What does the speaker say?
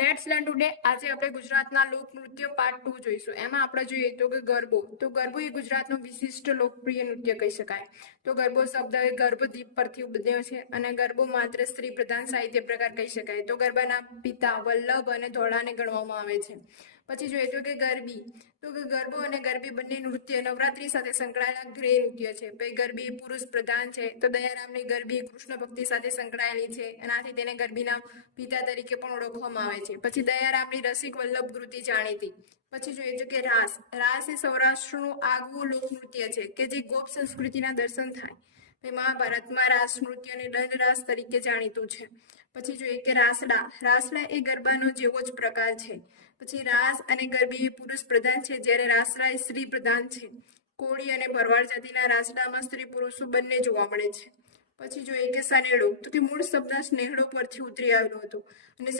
Let's learn today. આજે આપણે ગુજરાતના લોકનૃત્ય પાર્ટ 2 જોઈશું. એમાં આપણે જોઈએ તો કે ગરબો. તો ગરબો એ ગુજરાતનું વિશિષ્ટ લોકપ્રિય નૃત્ય કહી શકાય. તો ગરબો શબ્દ એ ગર્ભદીપ પરથી ઉદ્ભવ્યો છે અને ગરબો માત્ર સ્ત્રી પ્રધાન સાહિત્ય પ્રકાર કહી શકાય. તો ગરબાના પિતા વલ્લભ અને ધોળાને ગણવામાં આવે છે. પછી જોઈએ તો કે ગરબી. તો કે ગરબો અને ગરબી બંને નૃત્ય નવરાત્રી સાથે સંકળાયેલા ગૃહ નૃત્ય છે. પછી ગરબી પુરુષ પ્રધાન છે. તો દયારામની ગરબી કૃષ્ણ ભક્તિ સાથે સંકળાયેલી છે. એનાથી તેને ગરબીના પિતા તરીકે પણ ઓળખવામાં આવે છે. પછી દયારામની રસિક વલ્લભ કૃતિ જાણીતી. પછી જોઈએ તો કે રાસ. રાસ એ સૌરાષ્ટ્રનું આગવું લોકનૃત્ય છે કે જે ગોપ સંસ્કૃતિના દર્શન થાય. મહાભારતમાં રાસ નૃત્ય અને દંડ રાસ તરીકે જાણીતું છે. પછી જોઈએ કે રાસડા. રાસડા એ ગરબાનો જેવો જ પ્રકાર છે. પછી રાસ અને ગરબી પુરુષ પ્રધાન છે, જ્યારે રાસડા એ સ્ત્રી પ્રધાન છે. કોળી અને ભરવાડ જાતિના રાસડામાં સ્ત્રી પુરુષો બંને જોવા મળે છે. પછી જોઈએ કે સનેડો. તો કે મૂળ શબ્દ સ્નેહડો પરથી ઉતરી આવેલો હતો અને